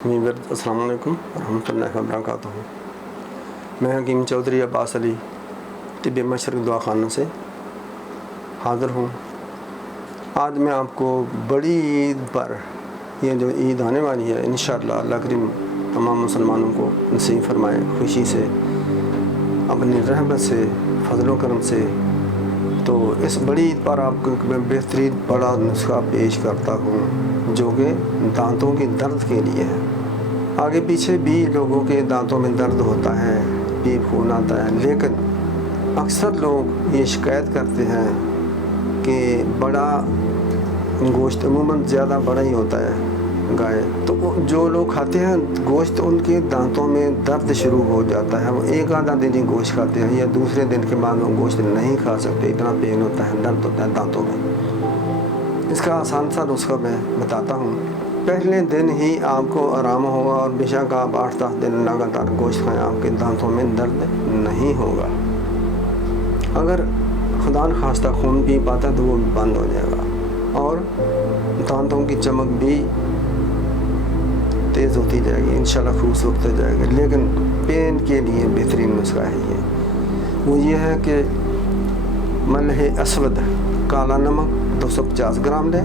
السلام علیکم ورحمۃ اللہ وبرکاتہ۔ میں حکیم چودھری عباس علی طب مشرق دعا خانہ سے حاضر ہوں۔ آج میں آپ کو بڑی عید پر، یہ جو عید آنے والی ہے انشاءاللہ اللہ کریم تمام مسلمانوں کو نصیب فرمائے، خوشی سے، اپنی رحمت سے، فضل و کرم سے، تو اس بڑی عید پر آپ کو میں بہترین بڑا نسخہ پیش کرتا ہوں جو کہ دانتوں کے درد کے لیے ہے۔ آگے پیچھے بھی لوگوں کے دانتوں میں درد ہوتا ہے، پیپ خون آتا ہے، لیکن اکثر لوگ یہ شکایت کرتے ہیں کہ بڑا گوشت عموماً زیادہ بڑا ہی ہوتا ہے گائے، تو جو لوگ کھاتے ہیں گوشت ان کے دانتوں میں درد شروع ہو جاتا ہے۔ وہ ایک آدھا دن ہی گوشت کھاتے ہیں یا دوسرے دن کے بعد وہ گوشت نہیں کھا سکتے، اتنا پین ہوتا ہے، درد ہوتا ہے دانتوں میں۔ اس کا آسان سا نسخہ میں بتاتا ہوں۔ پہلے دن ہی آپ کو آرام ہوگا، اور بے شک آپ 8-10 دن لگاتار گوشت کھائیں، آپ کے دانتوں میں درد نہیں ہوگا۔ اگر خدا نخواستہ خون پی پاتا تو وہ بھی بند ہو جائے گا، اور دانتوں کی چمک بھی تیز ہوتی جائے گی، انشاءاللہ خوبصورت ہو جائے گی۔ لیکن پین کے لیے بہترین نسخہ ہے وہ یہ ہے کہ ملح اسود کالا نمک 250 گرام لیں،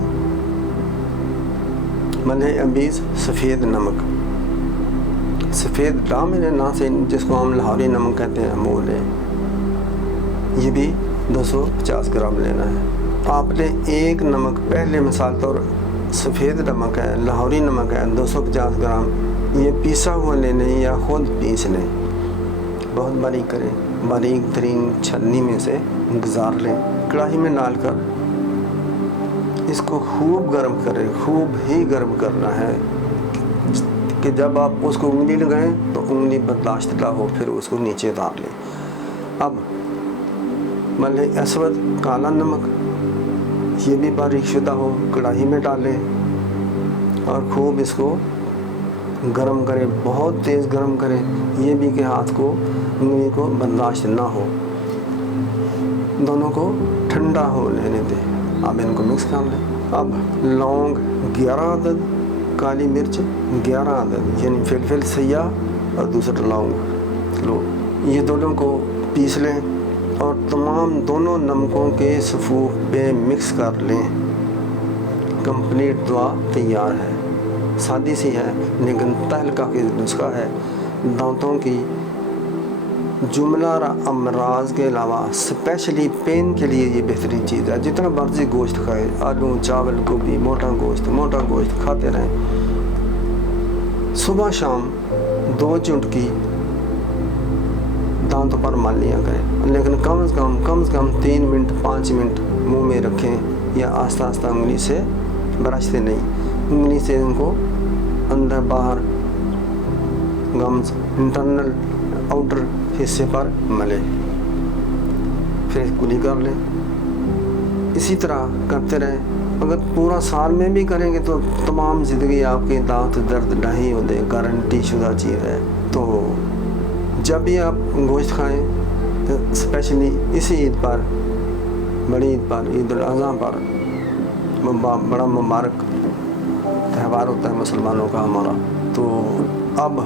ملح ابیض سفید نمک، سفید ڈامے نا سے جس کو ہم لاہوری نمک کہتے ہیں وہ لیں، یہ بھی 250 گرام لینا ہے۔ آپ نے ایک نمک، پہلے مثال طور سفید نمک ہے، لاہوری نمک ہے 250 گرام، یہ پیسا ہوا لے لیں یا خود پیس لیں، بہت باریک کریں، باریک ترین چھلنی میں سے گزار لیں، کڑاہی میں ڈال کر اس کو خوب گرم کریں، خوب ہی گرم کرنا ہے کہ جب آپ اس کو انگلی لگائیں تو انگلی برداشت نہ ہو، پھر اس کو نیچے اتار لیں۔ اب ملح اسود کالا نمک یہ بھی باریک شدہ ہو، کڑاہی میں ڈالیں اور خوب اس کو گرم کریں، بہت تیز گرم کریں، یہ بھی کہ ہاتھ کو، انگلی کو برداشت نہ ہو، دونوں کو ٹھنڈا ہو لینے دیں۔ اب ان کو مکس کر لیں۔ اب لونگ 11 عدد، کالی مرچ 11 عدد، یعنی فلفل سیاہ اور دوسرا لونگ لو، یہ دونوں کو پیس لیں اور تمام دونوں نمکوں کے صفوف پہ مکس کر لیں۔ کمپلیٹ دوا تیار ہے، سادی سی ہے لیکن تہلکہ کا نسخہ ہے۔ دانتوں کی جملہ امراض کے علاوہ اسپیشلی پین کے لیے یہ بہترین چیز ہے۔ جتنا مرضی گوشت کھائے، آلو، چاول، گوبھی، موٹا گوشت کھاتے رہیں، صبح شام 2 چٹکی دانتوں پر مال لیا کریں، لیکن کم از کم 3 منٹ 5 منٹ منہ میں رکھیں، یا آہستہ آہستہ انگلی سے، برش سے نہیں، انگلی سے ان کو اندر باہر گمز انٹرنل آؤٹر حصے پر ملیں، پھر کلی کر لیں۔ اسی طرح کرتے رہیں۔ اگر پورا سال میں بھی کریں گے تو تمام زندگی آپ کے دانت درد نہیں ہوتے، گارنٹی شدہ چیز ہے۔ تو جب بھی آپ گوشت کھائیں، اسپیشلی اسی عید پر، بڑی عید پر، عید الاضحیٰ پر، بڑا مبارک تہوار ہوتا ہے مسلمانوں کا ہمارا، تو اب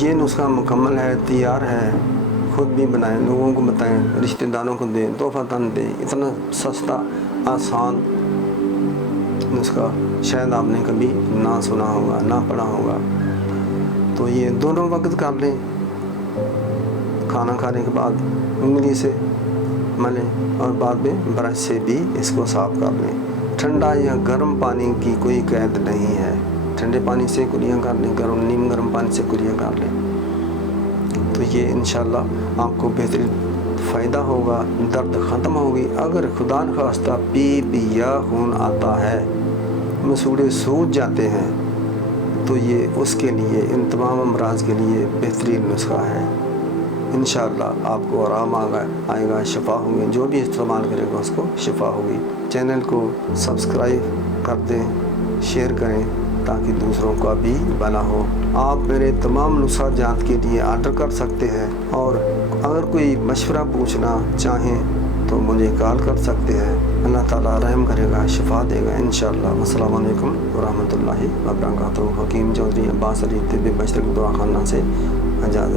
یہ نسخہ مکمل ہے، تیار ہے، خود بھی بنائیں، لوگوں کو بتائیں، رشتہ داروں کو دیں، تحفہ دیں۔ اتنا سستا آسان نسخہ شاید آپ نے کبھی نہ سنا ہوگا، نہ پڑھا ہوگا۔ تو یہ دونوں وقت کر لیں، کھانا کھانے کے بعد انگلی سے ملیں اور بعد میں برش سے بھی اس کو صاف کر لیں۔ ٹھنڈا یا گرم پانی کی کوئی قید نہیں ہے، ٹھنڈے پانی سے کلیاں کر لیں، نیم گرم پانی سے کلیاں کر لیں، تو یہ انشاءاللہ آپ کو بہترین فائدہ ہوگا، درد ختم ہوگی۔ اگر خدا نخواستہ پیپ یا خون آتا ہے، مسوڑے سوج جاتے ہیں، تو یہ اس کے لیے، ان تمام امراض کے لیے بہترین نسخہ ہے۔ انشاءاللہ آپ کو آرام آئے گا، شفا ہوگی، جو بھی استعمال کرے گا اس کو شفا ہوگی۔ چینل کو سبسکرائب کر دیں، شیئر کریں تاکہ دوسروں کا بھی بھلا ہو۔ آپ میرے تمام نسخہ جات کے لیے آرڈر کر سکتے ہیں، اور اگر کوئی مشورہ پوچھنا چاہیں تو مجھے کال کر سکتے ہیں. اللہ تعالیٰ رحم کرے گا، شفا دے گا انشاءاللہ. السلام علیکم ورحمۃ اللہ وبرکاتہ. حکیم چودھری عباس علی طب مشرق دعا خانہ سے اجازت.